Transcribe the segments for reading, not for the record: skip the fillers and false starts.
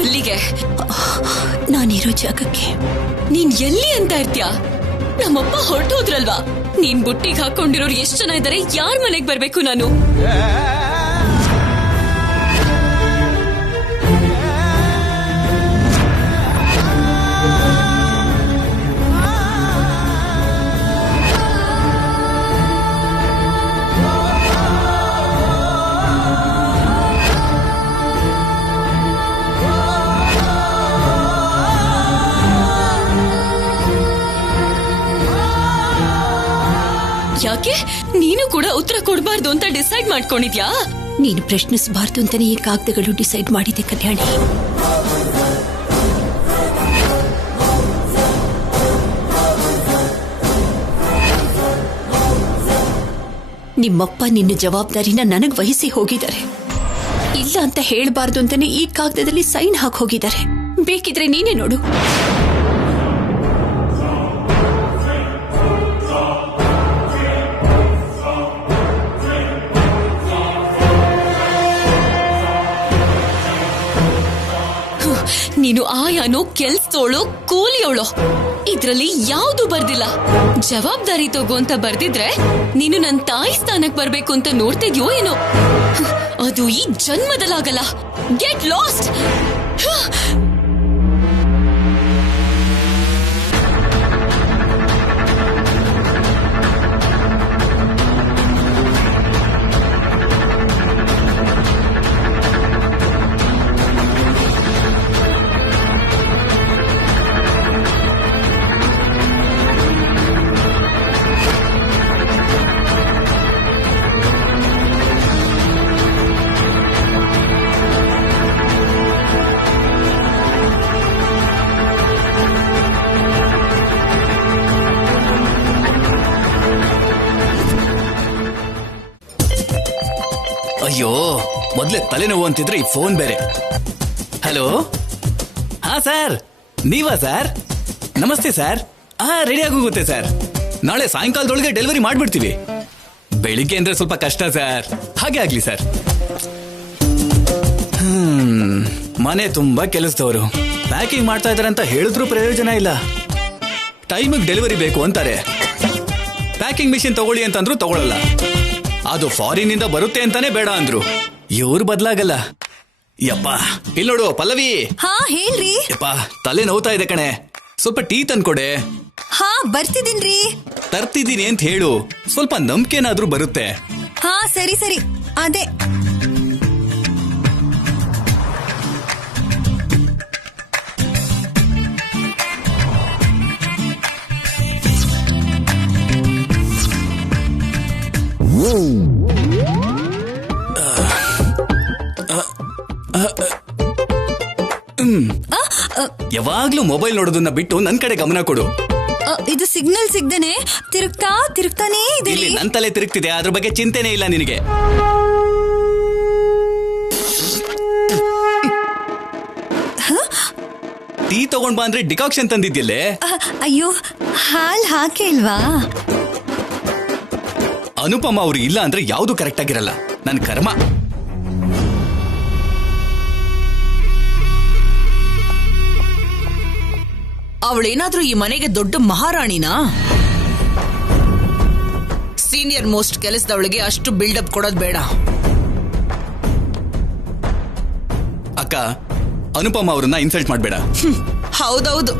ಎಲ್ಲಿಗೆ? ನಾನಿರೋ ಜಾಗಕ್ಕೆ. ನೀನ್ ಎಲ್ಲಿ ಅಂತ ಇರ್ತೀಯ? ನಮ್ಮಪ್ಪ ಹೊರಟೋದ್ರಲ್ವಾ? ನೀನ್ ಬುಟ್ಟಿಗೆ ಹಾಕೊಂಡಿರೋರು ಎಷ್ಟು ಜನ ಇದ್ದಾರೆ? ಯಾರ ಮನೆಗೆ ಬರ್ಬೇಕು ನಾನು? ಯಾಕೆ ನೀನು ಕೂಡ ಉತ್ತರ ಕೊಡಬಾರ್ದು ಅಂತ ಡಿಸೈಡ್ ಮಾಡ್ಕೊಂಡಿದ್ಯಾ? ನೀನು ಪ್ರಶ್ನಿಸಬಾರ್ದು ಅಂತಾನೆ ಈ ಕಾಗದಗಳು ಡಿಸೈಡ್ ಮಾಡಿದೆ ಕಲ್ಯಾಣಿ. ನಿಮ್ಮಪ್ಪ ನಿನ್ನ ಜವಾಬ್ದಾರಿನ ನನಗ್ ವಹಿಸಿ ಹೋಗಿದ್ದಾರೆ. ಇಲ್ಲ ಅಂತ ಹೇಳಬಾರ್ದು ಅಂತಾನೆ ಈ ಕಾಗದದಲ್ಲಿ ಸೈನ್ ಹಾಕಿ ಹೋಗಿದ್ದಾರೆ. ಬೇಕಿದ್ರೆ ನೀನೇ ನೋಡು. ನೀನು ಆಯಾನೋ ಕೆಲ್ಸದೋಳೋ ಕೂಲಿಯೋಳೋ ಇದ್ರಲ್ಲಿ ಯಾವ್ದು ಬರ್ದಿಲ್ಲ. ಜವಾಬ್ದಾರಿ ತಗೋ ಅಂತ ಬರ್ದಿದ್ರೆ ನೀನು ನನ್ನ ತಾಯಿ ಸ್ಥಾನಕ್ಕೆ ಬರ್ಬೇಕು ಅಂತ ನೋಡ್ತಿದ್ಯೋ ಏನೋ. ಅದು ಈ ಜನ್ಮದಲ್ಲಾಗಲ್ಲ. Get lost. ಅಯ್ಯೋ, ಮೊದ್ಲೇ ತಲೆನೋವು ಅಂತಿದ್ರೆ ಈ ಫೋನ್ ಬೇರೆ. ಹಲೋ, ಹಾ ಸರ್, ನೀವಾ ಸರ್? ನಮಸ್ತೆ ಸರ್. ರೆಡಿ ಆಗೋಗುತ್ತೆ ಸರ್. ನಾಳೆ ಸಾಯಂಕಾಲದೊಳಗೆ ಡೆಲಿವರಿ ಮಾಡ್ಬಿಡ್ತೀವಿ. ಬೆಳಿಗ್ಗೆ ಅಂದ್ರೆ ಸ್ವಲ್ಪ ಕಷ್ಟ ಸರ್. ಹಾಗೆ ಆಗ್ಲಿ ಸರ್. ಮನೆ ತುಂಬಾ ಕೆಲಸದವರು ಪ್ಯಾಕಿಂಗ್ ಮಾಡ್ತಾ ಇದಾರೆ ಅಂತ ಹೇಳಿದ್ರು ಪ್ರಯೋಜನ ಇಲ್ಲ. ಟೈಮಿಗೆ ಡೆಲಿವರಿ ಬೇಕು ಅಂತಾರೆ. ಪ್ಯಾಕಿಂಗ್ ಮಿಷಿನ್ ತಗೊಳ್ಳಿ ಅಂತಂದ್ರು ತಗೊಳ್ಳಲ್ಲ. ಅದು ಫಾರಿನ್ ಇಂದ ಬರುತ್ತೆ ಅಂತಾನೆ ಬೇಡ ಅಂದ್ರು. ಇವ್ರು ಬದಲಾಗಲ್ಲ. ಯಪ್ಪ, ಇಲ್ಲಿ ನೋಡು ಪಲ್ಲವಿ. ಹಾ ಹೇಳ್ರಿ. ಯಪ್ಪ, ತಲೆ ನೋವ್ತಾ ಇದೆ ಕಣೆ. ಸ್ವಲ್ಪ ಟೀ ತಂದ್ಕೊಡೆ. ಹಾ ಬರ್ತಿದ್ದೀನ್ರಿ. ತರ್ತಿದ್ದೀನಿ ಅಂತ ಹೇಳು. ಸ್ವಲ್ಪ ನಂಬಿಕೆನಾದ್ರೂ ಬರುತ್ತೆ. ಹಾ ಸರಿ ಸರಿ. ಅದೇ ಯಾವಾಗ್ಲೂ ಮೊಬೈಲ್ ನೋಡೋದನ್ನ ಬಿಟ್ಟು ನನ್ ಕಡೆ ಗಮನ ಕೊಡು. ಇದು ಸಿಗ್ನಲ್ ಸಿಗ್ದೇನೆ ತಿರುಗ್ತಾನೇ ಇದೆ. ಇಲ್ಲಿ ನನ್ ತಲೆ ತಿರುಗ್ತಿದೆ, ಅದ್ರ ಬಗ್ಗೆ ಚಿಂತೆನೇ ಇಲ್ಲ ನಿನಗೆ. ಟೀ ತಗೊಂಡ್ ಬಾ ಅಂದ್ರೆ ಡಿಕಾಕ್ಷನ್ ತಂದಿದ್ಯಲ್ಲೇ. ಅಯ್ಯೋ, ಹಾಲ್ ಹಾಕೇ ಇಲ್ವಾ? ಅನುಪಮ ಅವ್ರು ಇಲ್ಲ ಅಂದ್ರೆ ಯಾವ್ದು ಕರೆಕ್ಟ್ ಆಗಿರಲ್ಲ. ನನ್ ಕರ್ಮ. ಅವಳೇನಾದ್ರೂ ಈ ಮನೆಗೆ ದೊಡ್ಡ ಮಹಾರಾಣಿನಾ? ಸೀನಿಯರ್ ಮೋಸ್ಟ್ ಕೆಲಸದವಳಿಗೆ ಅಷ್ಟು ಬಿಲ್ಡಪ್ ಕೊಡೋದ್ ಬೇಡ. ಅಕ್ಕ, ಅನುಪಮ ಅವ್ರನ್ನ ಇನ್ಸಲ್ಟ್ ಮಾಡ್ಬೇಡ. ಹೌದೌದು,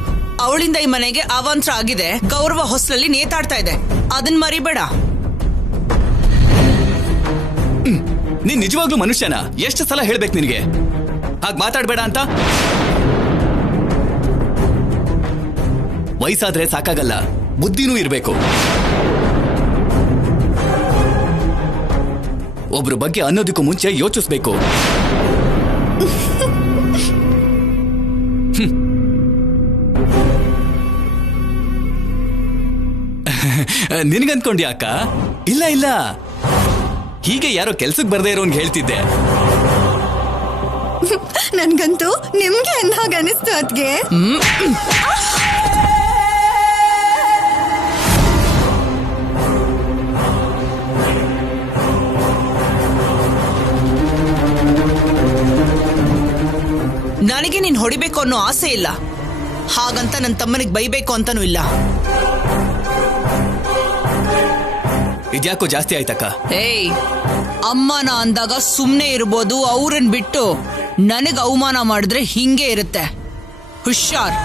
ಅವಳಿಂದ ಈ ಮನೆಗೆ ಅವಾಂತರ ಆಗಿದೆ. ಗೌರವ ಹೊಸಲಲ್ಲಿ ನೇತಾಡ್ತಾ ಇದೆ. ಅದನ್ ಮರಿಬೇಡ. ನೀನ್ ನಿಜವಾಗ್ಲೂ ಮನುಷ್ಯನ? ಎಷ್ಟು ಸಲ ಹೇಳ್ಬೇಕು ನಿನಗೆ? ಹಾಗೆ ಮಾತಾಡ್ಬೇಡ ಅಂತ. ವಯಸ್ಸಾದ್ರೆ ಸಾಕಾಗಲ್ಲ, ಬುದ್ಧಿನೂ ಇರಬೇಕು. ಒಬ್ರ ಬಗ್ಗೆ ಅನ್ನೋದಕ್ಕೂ ಮುಂಚೆ ಯೋಚಿಸ್ಬೇಕು. ನಿನ್ಗನ್ಕೊಂಡ್ಯಾ ಅಕ್ಕ? ಇಲ್ಲ ಇಲ್ಲ, ಹೀಗೆ ಯಾರೋ ಕೆಲ್ಸಕ್ಕೆ ಬರ್ದೇ ಇರೋನ್ಗೆ ಹೇಳ್ತಿದ್ದೆ. ನನ್ಗಂತೂ ನಿಮ್ಗೆ ಅಂದಾಗ ಅನಿಸ್ತು ಅದ್ಗೆ. ನನಗೆ ನೀನ್ ಹೊಡಿಬೇಕು ಅನ್ನೋ ಆಸೆ ಇಲ್ಲ, ಹಾಗಂತ ನನ್ನ ತಮ್ಮನಿಗೆ ಬೈಬೇಕು ಅಂತಾನೂ ಇಲ್ಲ. ಇದ್ಯಾಕೋ ಜಾಸ್ತಿ ಆಯ್ತಕ್ಕ. ಏಯ್, ಅಮ್ಮನ ಅಂದಾಗ ಸುಮ್ನೆ ಇರ್ಬೋದು, ಅವ್ರನ್ ಬಿಟ್ಟು ನನಗ್ ಅವಮಾನ ಮಾಡಿದ್ರೆ ಹಿಂಗೆ ಇರುತ್ತೆ. ಹುಷಾರ್.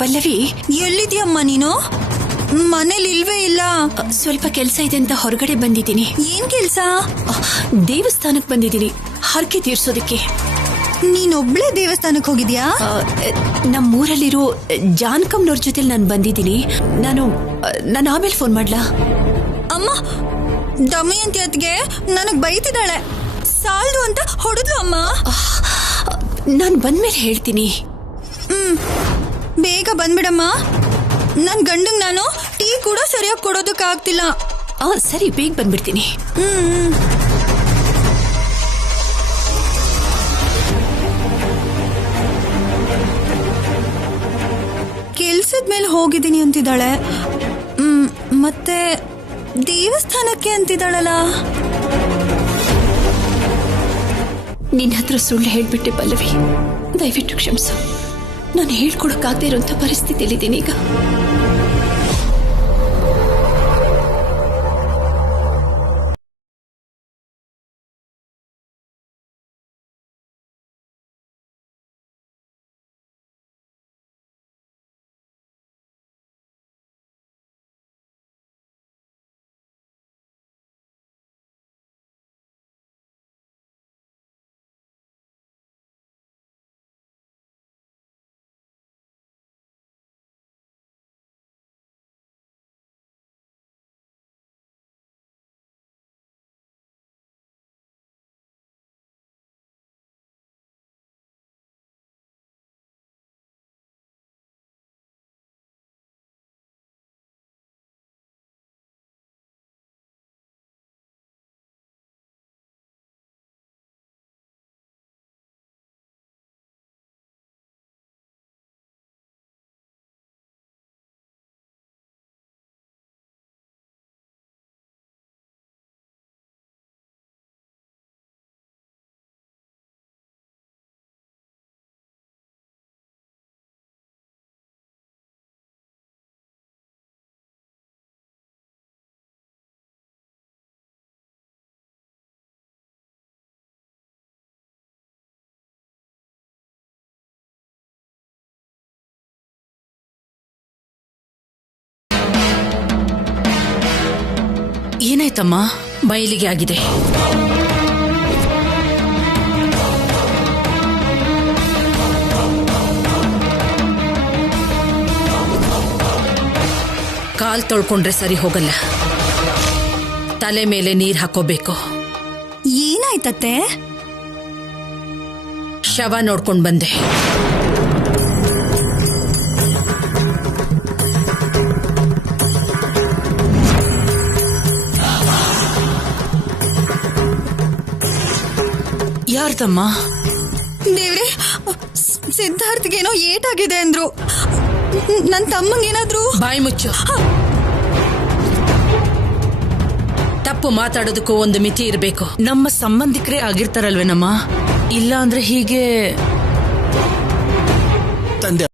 ಪಲ್ಲವಿ, ಎಲ್ಲಿದ್ಯಮ್ಮ ನೀನು? ಮನೇಲಿ ಇಲ್ವೇ ಇಲ್ಲ. ಸ್ವಲ್ಪ ಕೆಲಸ ಇದೆ ಅಂತ ಹೊರಗಡೆ ಬಂದಿದ್ದೀನಿ. ಏನ್ ಕೆಲ್ಸ? ದೇವಸ್ಥಾನಕ್ಕೆ ಬಂದಿದ್ದೀನಿ, ಹರಕೆ ತೀರ್ಸೋದಕ್ಕೆ. ನೀನೊಬ್ಳೆ ದೇವಸ್ಥಾನಕ್ಕೆ ಹೋಗಿದ್ಯಾ? ನಮ್ಮೂರಲ್ಲಿರೋ ಜಾನ್ಕಮ್ನವ್ರ ಜೊತೆ ನಾನು ಬಂದಿದ್ದೀನಿ. ನಾನು ಆಮೇಲೆ ಫೋನ್ ಮಾಡ್ಲಾ? ಅಮ್ಮ, ದಮಯಂತಿ ಅತ್ಗೆ ನನಗ್ ಬೈತಿದ್ದಾಳೆ. ಸಾಲ್ದು ಅಂತ ಹೊಡೆದ್ಲು ಅಮ್ಮ. ನಾನು ಬಂದ್ಮೇಲೆ ಹೇಳ್ತೀನಿ. ಬೇಗ ಬಂದ್ಬಿಡಮ್ಮ. ನನ್ ಗಂಡಂಗ್ ನಾನು ಟೀ ಕೂಡ ಸರಿಯಾಗಿ ಕೊಡೋದಕ್ಕಾಗ್ತಿಲ್ಲ. ಸರಿ, ಬೇಗ ಬಂದ್ಬಿಡ್ತೀನಿ. ಕೆಲ್ಸದ ಮೇಲೆ ಹೋಗಿದ್ದೀನಿ ಅಂತಿದ್ದಾಳೆ, ಮತ್ತೆ ದೇವಸ್ಥಾನಕ್ಕೆ ಅಂತಿದ್ದಾಳಲ್ಲ. ನಿನ್ನ ಹತ್ರ ಸುಳ್ಳು ಹೇಳ್ಬಿಟ್ಟೆ ಪಲ್ಲವಿ, ದಯವಿಟ್ಟು ಕ್ಷಮಿಸು. ನಾನು ಹೇಳ್ಕೊಡಕ್ಕಾಗದೇ ಇರೋಂಥ ಪರಿಸ್ಥಿತಿಯಲ್ಲಿದ್ದೀನಿ ಈಗ. ಏನಾಯ್ತಮ್ಮ? ಬಯಲಿಗೆ ಆಗಿದೆ. ಕಾಲ್ ತೊಳ್ಕೊಂಡ್ರೆ ಸರಿ ಹೋಗಲ್ಲ, ತಲೆ ಮೇಲೆ ನೀರ್ ಹಾಕೋಬೇಕು. ಏನಾಯ್ತತ್ತೆ? ಶವ ನೋಡ್ಕೊಂಡ್ ಬಂದೆ. ಸಿದ್ಧಾರ್ಥಮ್ಮ. ದೇವ್ರೆ, ಸಿದ್ಧಾರ್ಥ್ಗೇನೋ ಏಟಾಗಿದೆ ಅಂದ್ರು. ನನ್ನ ತಮ್ಮಂಗೇನಾದ್ರು? ಬಾಯಿ ಮುಚ್ಚು. ತಪ್ಪು ಮಾತಾಡೋದಕ್ಕೂ ಒಂದು ಮಿತಿ ಇರಬೇಕು. ನಮ್ಮ ಸಂಬಂಧಿಕರೇ ಆಗಿರ್ತಾರಲ್ವೇನಮ್ಮ, ಇಲ್ಲ ಅಂದ್ರೆ ಹೀಗೆ ತಂದೆ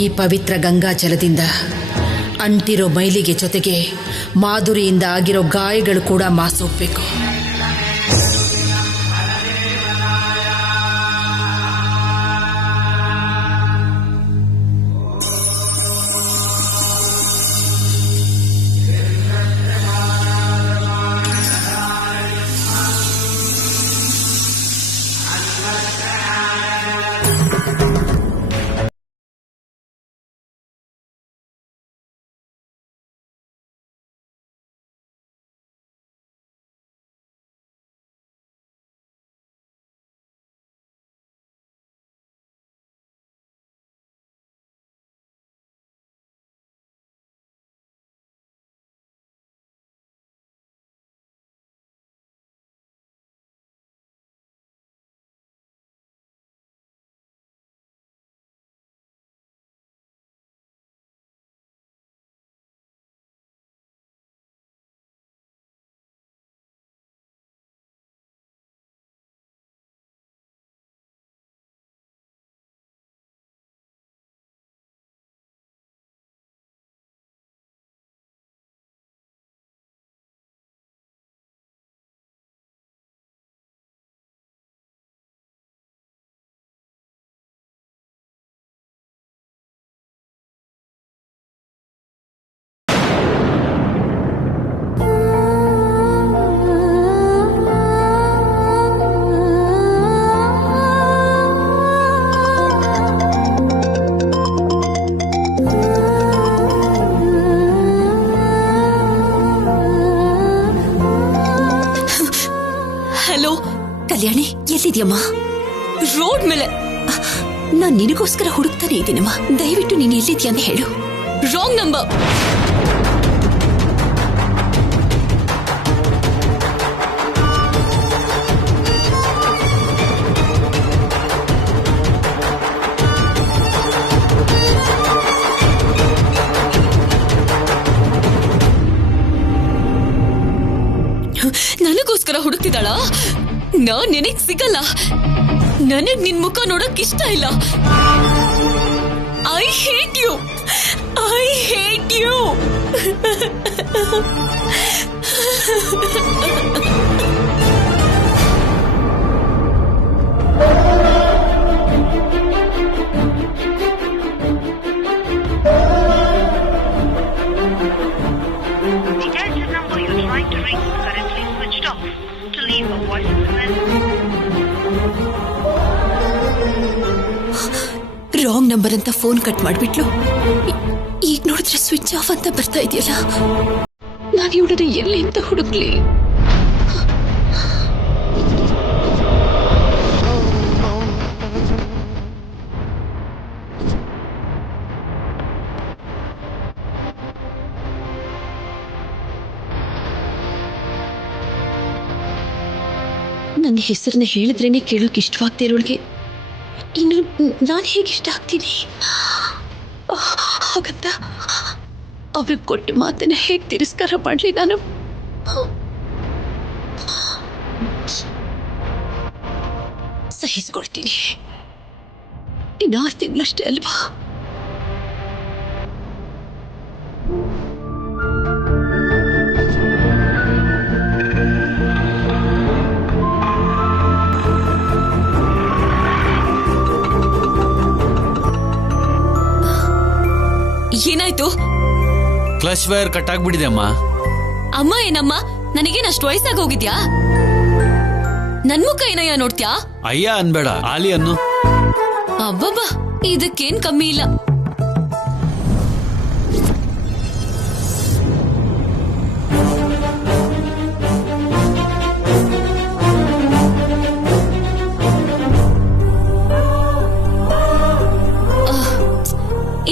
ಈ ಪವಿತ್ರ ಗಂಗಾಜಲದಿಂದ ಅಂಟಿರೋ ಮೈಲಿಗೆ ಜೊತೆಗೆ ಮಾಧುರಿಯಿಂದ ಆಗಿರೋ ಗಾಯಗಳು ಕೂಡ ಮಾಸೋಗ್ಬೇಕು. ಕಲ್ಯಾಣಿ, ಎಲ್ಲಿದ್ಯಮ್ಮ? ರೋಡ್ ಮೇಲೆ. ನಾನ್ ನಿನಗೋಸ್ಕರ ಹುಡುಕ್ತಾನೆ ಇದ್ದೀನಮ್ಮ. ದಯವಿಟ್ಟು ನೀನು ಎಲ್ಲಿದ್ಯಾ ಅಂತ ಹೇಳು. Wrong number. ನನಗೋಸ್ಕರ ಹುಡುಕ್ತಿದ್ದಾಳ? ನಾನ್ ನಿನಗ್ ಸಿಗಲ್ಲ. ನನಗ್ ನಿನ್ ಮುಖ ನೋಡಕ್ ಇಷ್ಟ ಇಲ್ಲ. I hate you. I hate you. The Airtel number you're trying to ring is currently switched off. To leave a voice message. Wrong number ಅಂತ ಫೋನ್ ಕಟ್ ಮಾಡ್ಬಿಟ್ಲು. ಈಗ ನೋಡಿದ್ರೆ ಸ್ವಿಚ್ ಆಫ್ ಅಂತ ಬರ್ತಾ ಇದೆಯಲ್ಲ. ನಾನು ಇವಳನ್ನ ಎಲ್ಲಿಂದ ಹುಡುಕ್ಲಿ? ನನ್ನ ಹೆಸರನ್ನ ಹೇಳಿದ್ರೇನೆ ಕೇಳೋಕೆ ಇಷ್ಟವಾಗ್ತಾ ಇರೋಳಿಗೆ ಇನ್ನು ನಾನು ಹೇಗೆ ಇಷ್ಟ ಆಗ್ತೀನಿ? ಹಾಗಂತ ಅವ್ರಿಗೆ ಕೊಟ್ಟ ಮಾತನ್ನ ಹೇಗೆ ತಿರಸ್ಕಾರ ಮಾಡಲಿ ನಾನು? ಸಹಿಸ್ಕೊಳ್ತೀನಿ. ಇನ್ನು 6 ತಿಂಗಳಷ್ಟೇ ಅಲ್ವಾ? ಏನಾಯ್ತು? ಕ್ಲಚ್ ವೈರ್ ಕಟ್ ಆಗ್ಬಿಟ್ಟಿದೆ ಅಮ್ಮ. ಅಮ್ಮ ಏನಮ್ಮ, ನನಗೇನು ಅಷ್ಟು ವಯಸ್ಸಾಗಿ ಹೋಗಿದ್ಯಾ? ನನ್ ಮುಖ ಏನಯ್ಯ ನೋಡ್ತ್ಯಾ? ಅಯ್ಯ ಅನ್ಬೇಡ, ಆಲಿ ಅನ್ನು. ಅಬ್ಬಬ್ಬಾ, ಇದಕ್ಕೇನ್ ಕಮ್ಮಿ ಇಲ್ಲ.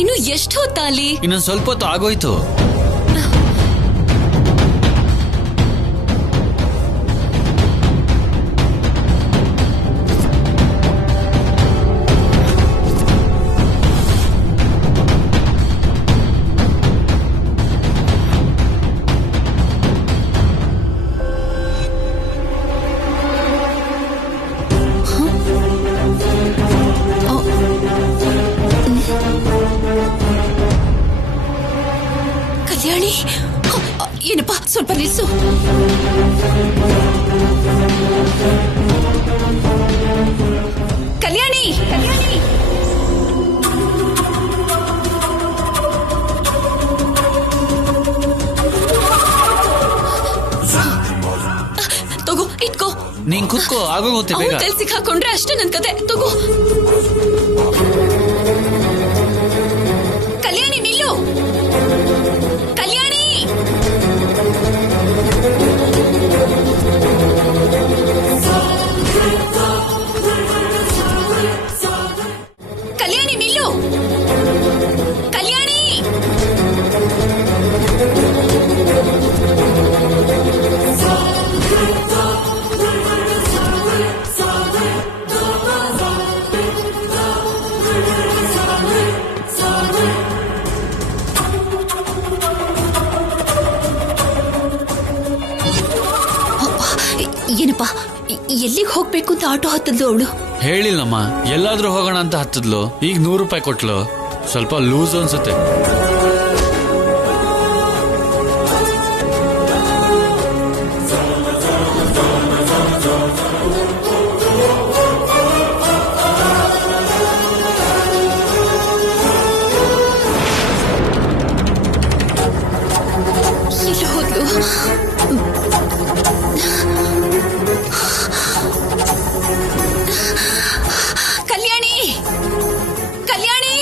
ಇನ್ನು ಎಷ್ಟು ಹೊತ್ತಾಲಿ? ಇನ್ನೊಂದ್ ಸ್ವಲ್ಪ ಹೊತ್ತು ಆಗೋಯ್ತು. ಕಲ್ಯಾಣಿ, ಏನಪ್ಪ ಸ್ವಲ್ಪ ನಿಲ್ಸು. ಕಲ್ಯಾಣಿ, ಕಲ್ಯಾಣಿ, ತಗೋ ಇಟ್ಕೋ. ನೀನ್ ಕುತ್ಕೋ, ಆಗೋಗುತ್ತೆ ಬೇಗ. ಕೈಲಿ ಸಿಕ್ಕಾಕೊಂಡ್ರೆ ಅಷ್ಟೇ ನನ್ ಕತೆ. ತಗೋ. ಕಲ್ಯಾಣಿ ನಿಲ್ಲು. ಕಲ್ಯಾಣಿ, ಕಲ್ಯಾಣಿ ನಿಲ್ಲು. ಕಲ್ಯಾಣಿ, ಏನಪ್ಪ ಎಲ್ಲಿಗೆ ಹೋಗ್ಬೇಕು ಅಂತ ಆಟೋ ಹತ್ತದ್ಲು ಅವಳು? ಹೇಳಿಲ್ಲಮ್ಮ, ಎಲ್ಲಾದ್ರೂ ಹೋಗೋಣ ಅಂತ ಹತ್ತದ್ಲು. ಈಗ 100 ರೂಪಾಯಿ ಕೊಟ್ಲು. ಸ್ವಲ್ಪ ಲೂಸ್ ಅನ್ಸುತ್ತೆ. ಎಲ್ಲಿ ಹೋದ್ಲು? ಕಲ್ಯಾಣಿ, ಕಲ್ಯಾಣಿ,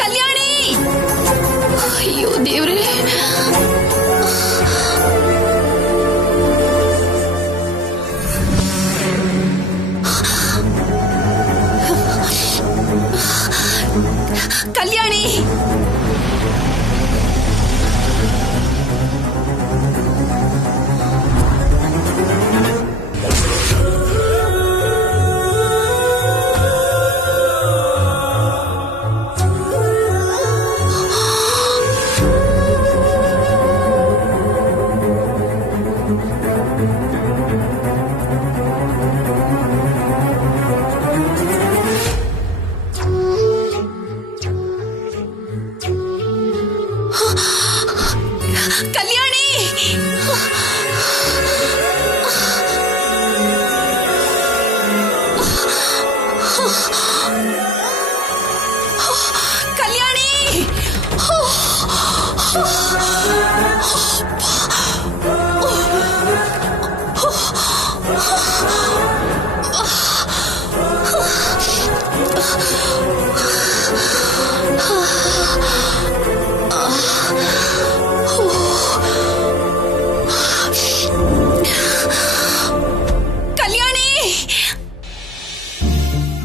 ಕಲ್ಯಾಣಿ! ಅಯ್ಯೋ ದೇವ್ರೇ! ಕಲ್ಯಾಣಿ,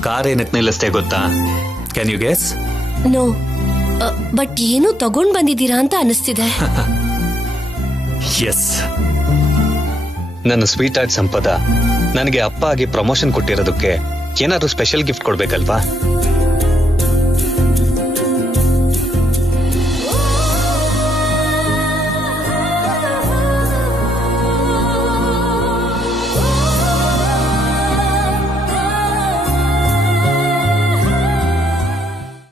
ಕಾರ್ ಏನಕ್ಕೆ ನಿಲ್ಲಿಸ್ತೆ ಗೊತ್ತಾ? Can you guess? No, but ಏನು ತಗೊಂಡ್ ಬಂದಿದ್ದೀರಾ ಅಂತ ಅನಿಸ್ತಿದೆ. ಎಸ್, ನನ್ನ ಸ್ವೀಟ್ ಆರ್ಟ್ ಸಂಪದ ನನಗೆ ಅಪ್ಪ ಆಗಿ ಪ್ರಮೋಷನ್ ಕೊಟ್ಟಿರೋದಕ್ಕೆ ಏನಾದ್ರು ಸ್ಪೆಷಲ್ ಗಿಫ್ಟ್ ಕೊಡ್ಬೇಕಲ್ವಾ?